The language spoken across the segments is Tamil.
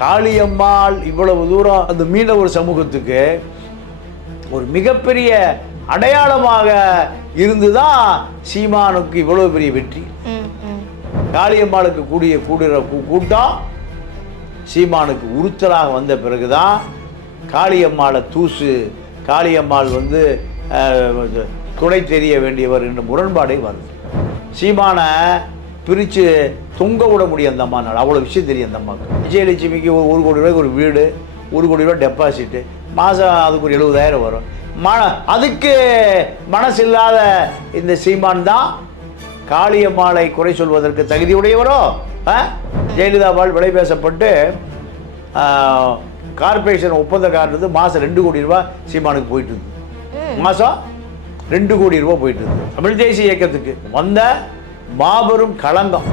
காளியம்மாள் இவ்வளவு தூரம் அந்த மீனவர் சமூகத்துக்கு ஒரு மிகப்பெரிய அடையாளமாக இருந்துதான் சீமானுக்கு இவ்வளவு பெரிய வெற்றி. காளியம்மாளுக்கு கூடுற கூட்டம் சீமானுக்கு உறுத்தலாக வந்த பிறகுதான் காளியம்மாளை தூசு, காளியம்மாள் துணை தெரிய வேண்டியவர் என்ற முரண்பாடே வருது. சீமானை பிரித்து தொங்க விட முடியும் அந்த அம்மானால், அவ்வளோ விஷயம் தெரியும் அந்த அம்மாவுக்கு. விஜயலட்சுமிக்கு ஒரு கோடி ரூபாய்க்கு ஒரு வீடு, 1 கோடி ரூபாய் டெபாசிட்டு, மாதம் அதுக்கு ஒரு 70,000 வரும். அதுக்கு மனசு இல்லாத இந்த சீமான் தான் காளியம்மாளை குறை சொல்வதற்கு தகுதி உடையவரோ? ஜெயலலிதாவால் விலை பேசப்பட்டு கார்பரேஷன் ஒப்பந்தக்காரர் மாதம் 2 கோடி ரூபாய் சீமானுக்கு போயிட்டு இருந்தது. மாதம் 2 கோடி ரூபாய் போயிட்டு இருந்தது. தமிழ் தேசிய இயக்கத்துக்கு வந்த மாபெரும் களங்கம்.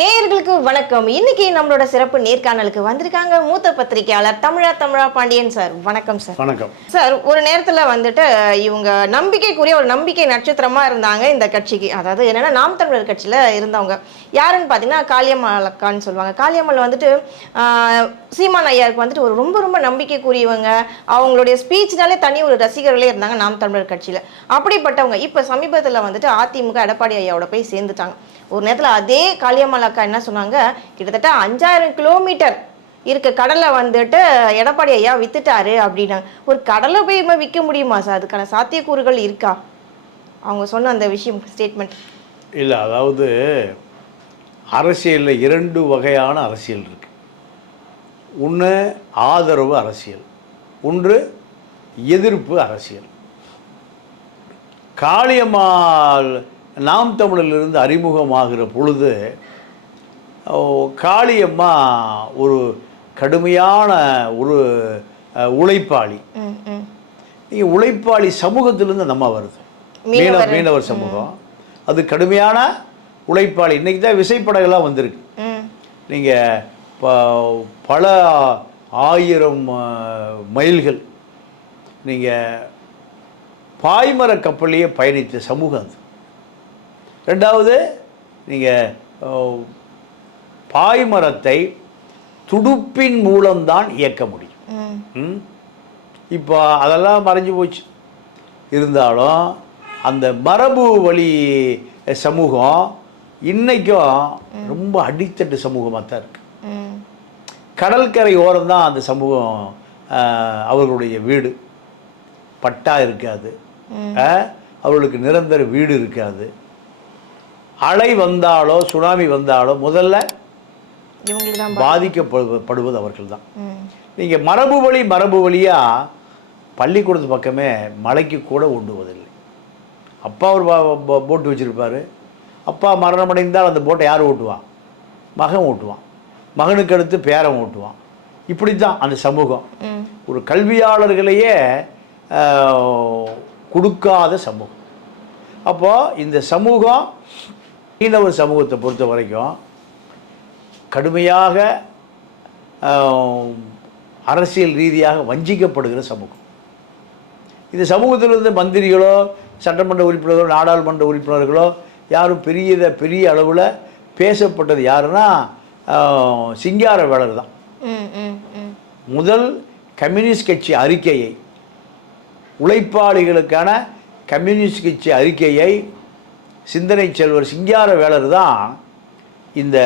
நேயர்களுக்கு வணக்கம். இன்னைக்கு நம்மளோட சிறப்பு நேர்காணலுக்கு வந்திருக்காங்க மூத்த பத்திரிகையாளர் தமிழா பாண்டியன் சார். வணக்கம் சார். வணக்கம் சார். ஒரு நேரத்தில் இவங்க நம்பிக்கைக்குரிய ஒரு நம்பிக்கை நட்சத்திரமா இருந்தாங்க இந்த கட்சிக்கு. அதாவது என்னன்னா, நாம் தமிழர் கட்சியில இருந்தவங்க யாருன்னு பார்த்தீங்கன்னா காளியம்மாள் அக்கான்னு சொல்லுவாங்க. காளியம்மாள் சீமான் ஐயாருக்கு ஒரு ரொம்ப ரொம்ப நம்பிக்கைக்குரியவங்க. அவங்களுடைய ஸ்பீச்னாலே தனி ஒரு ரசிகர்களே இருந்தாங்க நாம் தமிழர் கட்சியில. அப்படிப்பட்டவங்க இப்ப சமீபத்தில் அதிமுக எடப்பாடி ஐயாவோட போய் சேர்ந்துட்டாங்க. ஒரு நேரத்தில் அதே காளியம்மாள் அக்கா என்ன சொன்னாங்க, கிட்டத்தட்ட 5000 கிலோமீட்டர் இருக்க கடலை எடப்பாடி ஐயா வித்துட்டாரு அப்படின்னா. ஒரு கடலை போய் விற்க முடியுமா சார்? அதுக்கான சாத்தியக்கூறுகள் இருக்கா? அவங்க சொன்ன அந்த விஷயம் ஸ்டேட்மெண்ட் இல்லை. அதாவது அரசியலில் 2 வகையான அரசியல் இருக்கு. ஒன்று ஆதரவு அரசியல், ஒன்று எதிர்ப்பு அரசியல். காளியம்மாள் நாம் தமிழிலிருந்து அறிமுகமாகிற பொழுது காளியம்மா ஒரு கடுமையான ஒரு உழைப்பாளி. நீங்கள் உழைப்பாளி சமூகத்திலிருந்து நம்ம வருது, மீனவர் சமூகம். அது கடுமையான உழைப்பாளி. இன்றைக்கி தான் விசைப்படகெல்லாம் வந்திருக்கு. நீங்கள் பல 1000 மைல்கள் நீங்கள் பாய்மர கப்பல்லையே பயணித்த சமூகம் அது. ரெண்டாவது, நீங்கள் பாய்மரத்தை துடுப்பின் மூலம்தான் இயக்க முடியும். இப்போ அதெல்லாம் மறைஞ்சு போச்சு. இருந்தாலும் அந்த மரபு வழி சமூகம் இன்றைக்கும் ரொம்ப அடித்தட்டு சமூகமாக தான் இருக்கு. கடற்கரை ஓரம்தான் அந்த சமூகம். அவர்களுடைய வீடு பட்டா இருக்காது, அவர்களுக்கு நிரந்தர வீடு இருக்காது. அலை வந்தாலோ சுனாமி வந்தாலோ முதல்ல பாதிக்கப்படுவது அவர்கள் தான். நீங்கள் மரபு வழியாக பள்ளிக்கூடத்து பக்கமே மலைக்கு கூட ஓண்டுவதில்லை. அப்பா ஒரு போட்டு வச்சுருப்பார். அப்பா மரணமடைந்தால் அந்த போட்டை யார் ஓட்டுவான்? மகன் ஓட்டுவான். மகனுக்கு அடுத்து பேரன் ஓட்டுவான். இப்படி தான் அந்த சமூகம். ஒரு கல்வியாளர்களையே கொடுக்காத சமூகம். அப்போது இந்த சமூகம் மீனவர் சமூகத்தை பொறுத்த வரைக்கும் கடுமையாக அரசியல் ரீதியாக வஞ்சிக்கப்படுகிற சமூகம். இந்த சமூகத்திலிருந்து மந்திரிகளோ சட்டமன்ற உறுப்பினர்களோ நாடாளுமன்ற உறுப்பினர்களோ யாரும் பெரிய அளவில் பேசப்பட்டது யாருன்னா சிங்காரவேலர் தான். முதல் கம்யூனிஸ்ட் கட்சி அறிக்கையை, உழைப்பாளிகளுக்கான கம்யூனிஸ்ட் கட்சி அறிக்கையை சிந்தனை செல்வர் சிங்காரவேலர் தான் இந்த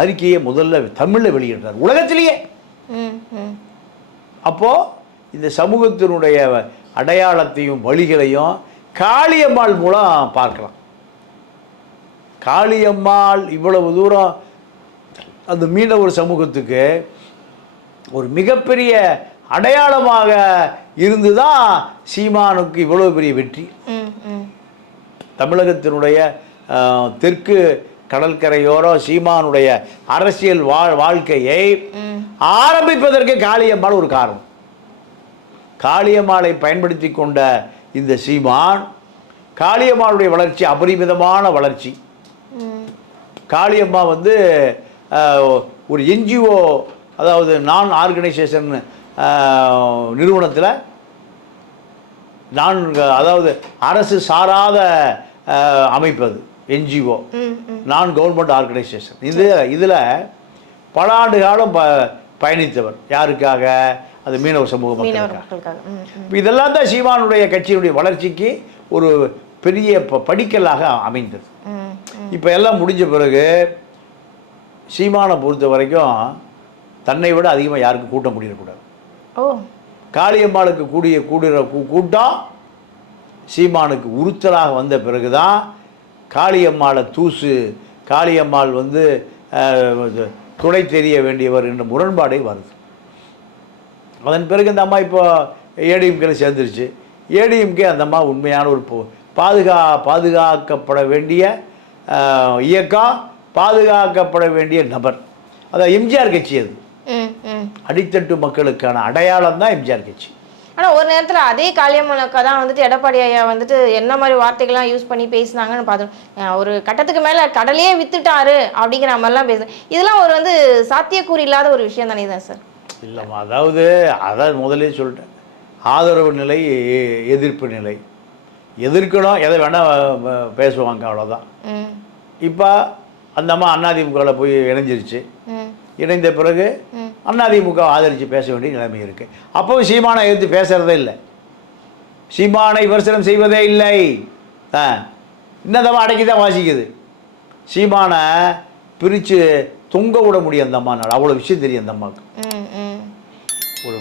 அறிக்கையை முதல்ல தமிழில் வெளியிட்டார், உலகத்திலேயே. அப்போது இந்த சமூகத்தினுடைய அடையாளத்தையும் வழிகளையும் காளியம்மாள் மூலம் பார்க்கலாம். காளியம்மாள் இவ்வளவு தூரம் அந்த மீனவர் சமூகத்துக்கு ஒரு மிகப்பெரிய அடையாளமாக இருந்துதான் சீமானுக்கு இவ்வளவு பெரிய வெற்றி. தமிழகத்தினுடைய தெற்கு கடற்கரையோரம் சீமானுடைய அரசியல் வாழ்க்கையை ஆரம்பிப்பதற்கு காளியம்மாள் ஒரு காரணம். காளியம்மாளை பயன்படுத்தி கொண்ட இந்த சீமான், காளியம்மாளுடைய வளர்ச்சி அபரிமிதமான வளர்ச்சி. காளியம்மா ஒரு என்ஜிஓ, அதாவது நான் ஆர்கனைசேஷன் நிறுவனத்தில் நான் அதாவது அரசு சாராத அமைப்பு அது, NGO, நான் கவர்மெண்ட் ஆர்கனைசேஷன். இதில் பல ஆண்டு காலம் பயணித்தவர். யாருக்காக? அது மீனவ சமூக மக்களுக்காக. இதெல்லாம் தான் சீமானுடைய கட்சியினுடைய வளர்ச்சிக்கு ஒரு பெரிய படிக்கலாக அமைந்தது. இப்போ எல்லாம் முடிஞ்ச பிறகு சீமானை பொறுத்த வரைக்கும் தன்னை விட அதிகமாக யாருக்கும் கூட்டம் முடியக்கூடாது. காளியம்மாளுக்கு கூடுற கூட்டம் சீமானுக்கு உறுத்தலாக வந்த பிறகு தான் காளியம்மாளை தூசு, காளியம்மாள் துணை தெரிய வேண்டியவர் என்ற முரண்பாடே வருது. அதன் பிறகு இந்த அம்மா இப்போ ஏடிஎம்கே சேர்ந்துருச்சு. ஏடிஎம்கே அந்த அம்மா உண்மையான ஒரு பாதுகாக்கப்பட வேண்டிய இயக்கம், பாதுகாக்கப்பட வேண்டிய நபர். அதான் எம்ஜிஆர் கட்சி. அது அடித்தட்டு மக்களுக்கான அடையாளம் தான் எம்ஜிஆர் கட்சி. ஆனால் ஒரு நேரத்தில் அதே காளியம்மனுக்கு தான் எடப்பாடி ஐயா என்ன மாதிரி வார்த்தைகள்லாம் யூஸ் பண்ணி பேசினாங்கன்னு பார்த்தோம். ஒரு கட்டத்துக்கு மேலே கடலையே வித்துட்டாரு அப்படிங்கிற மாதிரிலாம் பேச, இதெல்லாம் ஒரு சாத்தியக்கூறு இல்லாத ஒரு விஷயம் தானே தான் சார்? இல்லைம்மா, அதான் முதலே சொல்லிட்டேன். ஆதரவு நிலை, எதிர்ப்பு நிலை. எதிர்க்கணும், எதை வேணால் பேசுவாங்க, அவ்வளோதான். இப்போ அந்த அம்மா அதிமுகவில் போய் இணைஞ்சிருச்சு. இணைந்த பிறகு அதிமுக ஆதரித்து பேச வேண்டிய நிலைமை இருக்குது. அப்போவும் சீமானை எதிர்த்து பேசுகிறதே இல்லை, சீமானை விமர்சனம் செய்வதே இல்லை. இன்னதம்மா அடக்கி தான் வாசிக்குது. சீமானை பிரித்து தொங்க விட முடியும் அந்த அம்மானால். அவ்வளோ விஷயம் தெரியும் அந்த அம்மாவுக்கு. ஒரு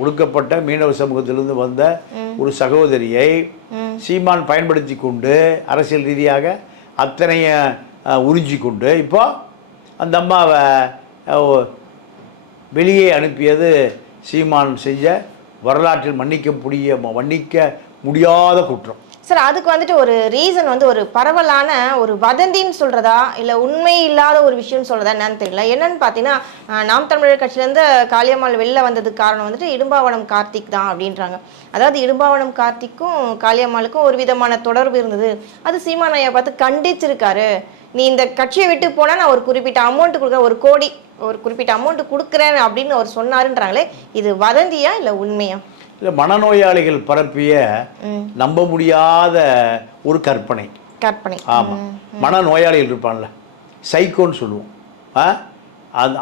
ஒடுக்கப்பட்ட மீனவ சமூகத்திலிருந்து வந்த ஒரு சகோதரியை சீமான் பயன்படுத்தி கொண்டு அரசியல் ரீதியாக அத்தனைய உறிஞ்சி கொண்டு இப்போ அந்த அம்மாவை வெளியே அனுப்பியது சீமான் செஞ்ச வரலாற்றில் மன்னிக்க முடியாத குற்றம் சார். அதுக்கு ஒரு ரீசன் ஒரு பரவலான ஒரு வதந்தின்னு சொல்றதா இல்லை உண்மை இல்லாத ஒரு விஷயம் சொல்றதா என்னன்னு தெரியல. என்னன்னு பார்த்தீங்கன்னா, நாம் தமிழர் கட்சியிலேருந்து காளியம்மாள் வெளில வந்ததுக்கு காரணம் இடும்பாவனம் கார்த்திக் தான் அப்படின்றாங்க. அதாவது இடும்பாவனம் கார்த்திக்கும் காளியம்மாளுக்கும் ஒரு விதமான தொடர்பு இருந்தது. அது சீமான் ஐயா பார்த்து கண்டிச்சிருக்காரு. நீ இந்த கட்சியை விட்டு போனால் நான் ஒரு குறிப்பிட்ட அமௌண்ட் கொடுக்குறேன், 1 கோடி ஒரு குறிப்பிட்ட அமௌண்ட் கொடுக்குறேன் அப்படின்னு அவர் சொன்னாருன்றாங்களே, இது வதந்தியா இல்லை உண்மையா? இல்லை, மனநோயாளிகள் பரப்பிய நம்ப முடியாத ஒரு கற்பனை. ஆமாம், மனநோயாளிகள் இருப்பான்ல, சைக்கோன்னு சொல்லுவோம்.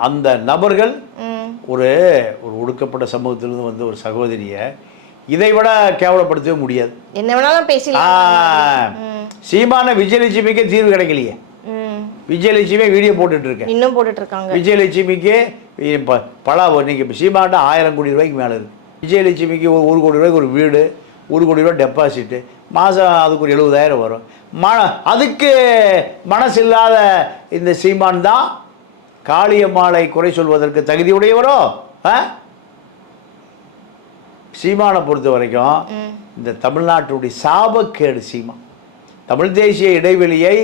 அந்த நபர்கள் ஒரு ஒடுக்கப்பட்ட சமூகத்திலிருந்து வந்து ஒரு சகோதரியை இதை விட கேவலப்படுத்தவே முடியாது. என்ன வேணாலும் பேசலாம். சீமான விஜயலட்சுமிக்கு தீர்வு கிடைக்கலையே. விஜயலட்சுமி வீடியோ போட்டுட்டு இருக்கேன், இன்னும் போட்டுட்டு இருக்காங்க. விஜயலட்சுமிக்கு இன்னைக்கு சீமாட்ட 1000 கோடி ரூபாய்க்கு மேலே இருக்கு. விஜயலட்சுமிக்கு 1 கோடி ரூபாய்க்கு ஒரு வீடு, 1 கோடி ரூபாய் டெபாசிட்டு, மாதம் அதுக்கு ஒரு 70,000 வரும். அதுக்கு மனசு இல்லாத இந்த சீமான் தான் காளியம்மாளை குறை சொல்வதற்கு தகுதி உடையவரோ? சீமானை பொறுத்த வரைக்கும் இந்த தமிழ்நாட்டுடைய சாபக்கேடு சீமான். தமிழ் தேசிய இடைவெளியை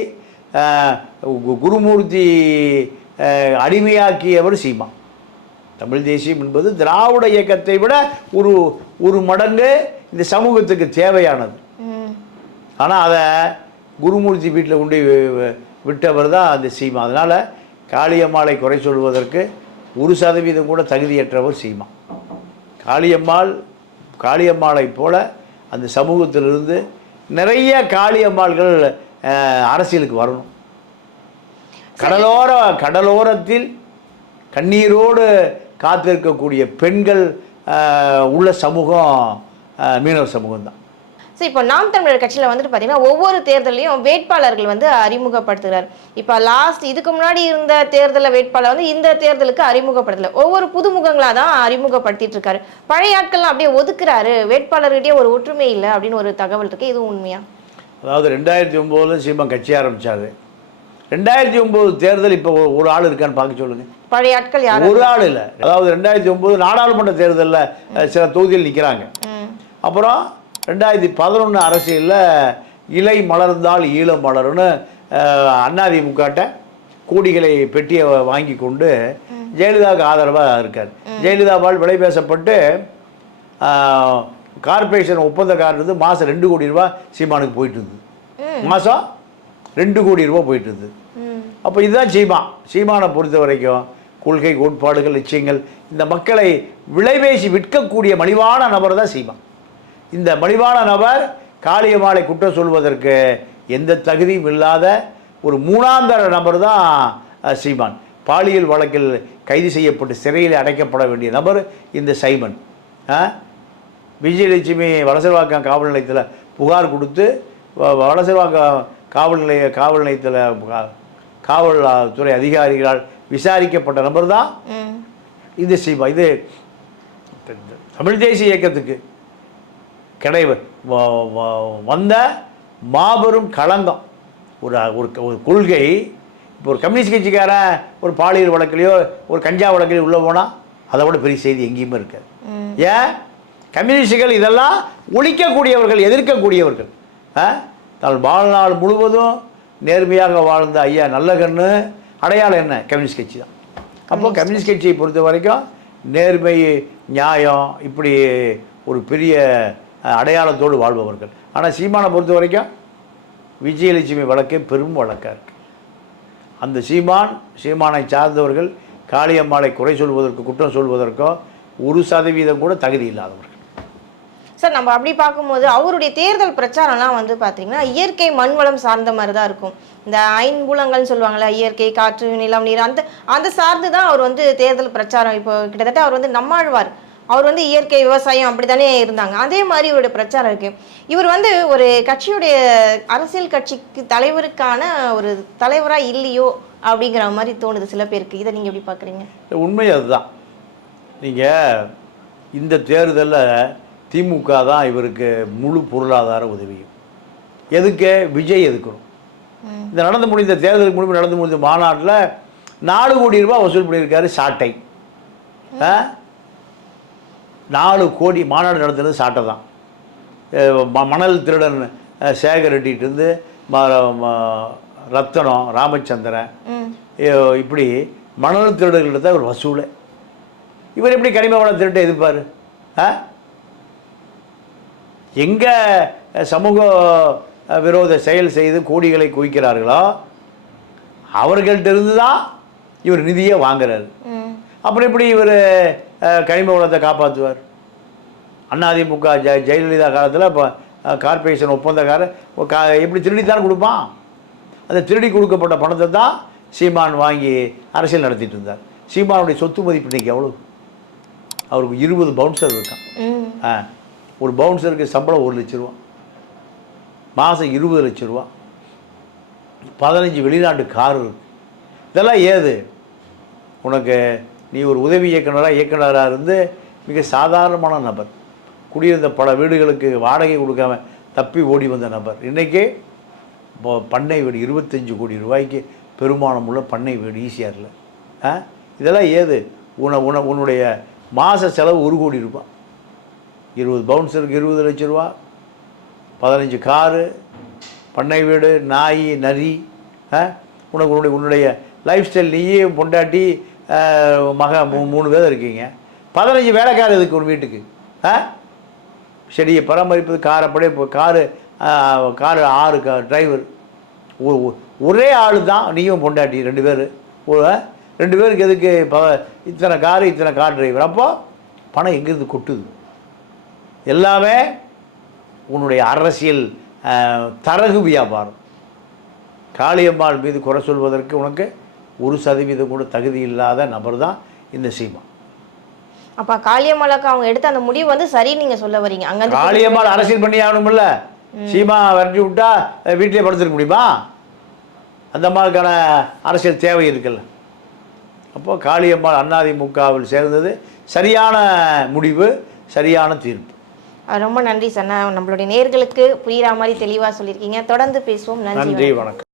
குருமூர்த்தி அடிமையாக்கியவர் சீமான். தமிழ் தேசியம் என்பது திராவிட இயக்கத்தை விட ஒரு மடங்கு இந்த சமூகத்துக்கு தேவையானது. ஆனால் அதை குருமூர்த்தி வீட்டில் கொண்டு விட்டவர் தான் அந்த சீமான். அதனால் காளியம்மாளை குறை சொல்வதற்கு 1% கூட தகுதியற்றவர் சீமான். காளியம்மாளை போல அந்த சமூகத்திலிருந்து நிறைய காளியம்மாள்கள் அரசியலுக்கு வரணும். கடலோரத்தில் கண்ணீரோடு காத்திருக்கக்கூடிய பெண்கள் உள்ள சமூகம் மீனவ சமூகம் தான். ஸோ இப்போ நாம் தமிழர் கட்சியில் பார்த்தீங்கன்னா ஒவ்வொரு தேர்தலையும் வேட்பாளர்கள் அறிமுகப்படுத்துகிறார். இப்போ இதுக்கு முன்னாடி இருந்த தேர்தலில் வேட்பாளர் இந்த தேர்தலுக்கு அறிமுகப்படுத்தல, ஒவ்வொரு புதுமுகங்களாக தான் அறிமுகப்படுத்திட்டு இருக்காரு. பழைய ஆட்கள்லாம் அப்படியே ஒதுக்குறாரு, வேட்பாளர்கிட்டே ஒரு ஒற்றுமை இல்லை அப்படின்னு ஒரு தகவல் இருக்கு. இது உண்மையா? அதாவது 2009 சீமான் கட்சி ஆரம்பிச்சாரு. 2009 தேர்தல் இப்போ ஒரு ஆள் இருக்கான்னு பார்க்க சொல்லுங்க. பழைய ஆட்கள் யாரும் ஒரு ஆள் இல்லை. அதாவது 2009 நாடாளுமன்ற தேர்தலில் சில தொகுதியில் நிற்கிறாங்க. அப்புறம் 2011 அரசியலில் இலை மலர்ந்தால் ஈழம் மலர்னு அதிமுகட்ட கோடிகளை பெட்டியை வாங்கி கொண்டு ஜெயலலிதாவுக்கு ஆதரவாக இருக்கார். ஜெயலலிதாவால் விலை பேசப்பட்டு கார்பரேஷன் ஒப்பந்தக்காரர் மாதம் 2 கோடி ரூபா சீமானுக்கு போயிட்டு இருந்தது. மாதம் 2 கோடி ரூபா போயிட்டு இருந்தது. அப்போ இதுதான் சீமானை பொறுத்த வரைக்கும் கொள்கை, கோட்பாடுகள், லட்சியங்கள், இந்த மக்களை விலைபேசி விற்கக்கூடிய மலிவான நபர் தான் சீமான். இந்த மலிவான நபர் காளியம்மாளை குற்றம் சொல்வதற்கு எந்த தகுதியும் இல்லாத ஒரு மூணாந்தர நபர் தான் சீமான். பாலியல் வழக்கில் கைது செய்யப்பட்டு சிறையில் அடைக்கப்பட வேண்டிய நபர் இந்த சைமன். விஜயலட்சுமி வலசர்வாக்கம் காவல் நிலையத்தில் புகார் கொடுத்து வலசர்வாக்கம் காவல் நிலையத்தில் காவல்துறை அதிகாரிகளால் விசாரிக்கப்பட்ட நபர் தான் இந்த சீமா. இது தமிழ் தேசிய இயக்கத்துக்கு வந்த மாபெரும் களங்கம். ஒரு கொள்கை. இப்போ ஒரு கம்யூனிஸ்ட் கட்சிக்காரன் ஒரு பாலியல் வழக்கிலையோ ஒரு கஞ்சா வழக்கிலையோ உள்ளே போனால் அதை விட பெரிய செய்தி எங்கேயுமே இருக்காது. ஏன்? கம்யூனிஸ்டுகள் இதெல்லாம் ஒழிக்கக்கூடியவர்கள், எதிர்க்கக்கூடியவர்கள். தன் வாழ்நாள் முழுவதும் நேர்மையாக வாழ்ந்த ஐயா நல்லகண்ணு அடையாளம் என்ன? கம்யூனிஸ்ட் கட்சி தான். அப்போ கம்யூனிஸ்ட் கட்சியை பொறுத்த வரைக்கும் நேர்மை, நியாயம், இப்படி ஒரு பெரிய அடையாளத்தோடு வாழ்பவர்கள். ஆனால் சீமானை பொறுத்த வரைக்கும் விஜயலட்சுமி வழக்கே பெரும் வழக்காக இருக்குது. அந்த சீமானை சார்ந்தவர்கள் காளியம்மாளை குறை சொல்வதற்கு, குற்றம் சொல்வதற்கோ 1% கூட தகுதி இல்லாதவர்கள். சார், நம்ம அப்படி பார்க்கும்போது அவருடைய தேர்தல் பிரச்சாரம்லாம் வந்து பார்த்தீங்கன்னா இயற்கை மண்வளம் சார்ந்த மாதிரி தான் இருக்கும். இந்த ஐம்புலங்கள்னு சொல்லுவாங்கள்ல, இயற்கை, காற்று, நிலம், நீர், அந்த சார்ந்து தான் அவர் வந்து தேர்தல் பிரச்சாரம். இப்போ கிட்டத்தட்ட அவர் வந்து நம்மாழ்வார், அவர் வந்து இயற்கை, விவசாயம் அப்படி தானே இருந்தாங்க. அதே மாதிரி இவருடைய பிரச்சாரம் இருக்கு. இவர் வந்து ஒரு கட்சியுடைய அரசியல் கட்சிக்கு தலைவருக்கான ஒரு தலைவராக இல்லையோ அப்படிங்கிற மாதிரி தோணுது சில பேருக்கு. இதை நீங்கள் எப்படி பார்க்குறீங்க? உண்மை அதுதான். நீங்கள் இந்த தேர்தலில் திமுக தான் இவருக்கு முழு பொருளாதார உதவியும். எதுக்கு? விஜய் எதுக்கணும். இந்த நடந்து முடிந்த தேர்தலுக்கு முன்பு நடந்து முடிந்த மாநாட்டில் 4 கோடி ரூபாய் வசூல் பண்ணியிருக்காரு சாட்டை. 4 கோடி மாநாடு நடத்துனது சாட்டை தான். மணல் திருடன் சேகர் ரெட்டிகிட்டேருந்து ரத்தனம், ராமச்சந்திரன், இப்படி மணல் திருடர்கள்ட்ட தான் ஒரு வசூல். இவர் எப்படி கனிம வள திருட்டை எதிர்ப்பார்? எங்கே சமூக விரோத செயல் செய்து கோடிகளை குவிக்கிறார்களோ அவர்கள்ட்ட இருந்து தான் இவர் நிதியை வாங்குறாரு. அப்புறம் எப்படி இவர் கனிம வளத்தை காப்பாற்றுவார்? அதிமுக ஜெயலலிதா காலத்தில் இப்போ கார்பரேஷன் ஒப்பந்தக்காரர் எப்படி திருடித்தான் கொடுப்பான்? அந்த திருடி கொடுக்கப்பட்ட பணத்தை தான் சீமான் வாங்கி அரசியல் நடத்திட்டு இருந்தார். சீமானுடைய சொத்து மதிப்பு இன்றைக்கி எவ்வளோ? அவருக்கு 20 பவுன்சர் இருக்கான். ஒரு பவுன்சருக்கு சம்பளம் 1 லட்ச ரூபா, மாதம் 20 லட்ச ரூபா, 15 வெளிநாட்டு காரு இருக்கு. இதெல்லாம் ஏது உனக்கு? நீ ஒரு உதவி இயக்குனராக இருந்து மிக சாதாரணமான நபர், குடியிருந்த பல வீடுகளுக்கு வாடகை கொடுக்காம தப்பி ஓடி வந்த நபர். இன்றைக்கி பண்ணை வீடு 25 கோடி ரூபாய்க்கு பெருமானம் உள்ள பண்ணை வீடு ஈஸியாரில். இதெல்லாம் ஏது? உன்னுடைய மாத செலவு 1 கோடி ரூபாய், 20 பவுன்சருக்கு 20 லட்ச ரூபா, 15 காரு, பண்ணை வீடு, நாய், நரி. உன்னுடைய லைஃப் ஸ்டைல், நீயே பொண்டாட்டி மகன் 3 பேர் இருக்கீங்க. 15 வேலைக்காரர் இதுக்கு ஒரு வீட்டுக்கு. செடியை பராமரிப்பது, காரைப்படி காரு 6 டிரைவர், ஒரே ஆள் தான். நீயும் பொண்டாட்டி 2 பேர். 2 பேருக்கு எதுக்கு இத்தனை காரு, இத்தனை கார் டிரைவர்? அப்போ பணம் எங்கேருந்து கொட்டுது? எல்லாமே உன்னுடைய அரசியல் தரகு வியாபாரம். காளியம்மாள் மீது குறை சொல்வதற்கு உனக்கு 1% கூட தகுதி இல்லாத நபர் தான் இந்த சீமா. அப்போ காளியம்மாளுக்கு அவங்க எடுத்த அந்த முடிவு வந்து சரி நீங்கள் சொல்ல வரீங்க? அங்கே காளியம்மாள் அரசியல் பண்ணி ஆகணும்ல. சீமா விரட்டி விட்டா வீட்டிலே படுத்துருக்க முடியுமா? அந்த மாதிரிக்கான அரசியல் தேவை இருக்குல்ல. அப்போது காளியம்மாள் அதிமுகவில் சேர்ந்தது சரியான முடிவு, சரியான தீர்ப்பு. ரொம்ப நன்றி சார். நம்மளுடைய நேயர்களுக்கு புரிகிற மாதிரி தெளிவாக சொல்லியிருக்கீங்க. தொடர்ந்து பேசுவோம். நன்றி, வணக்கம்.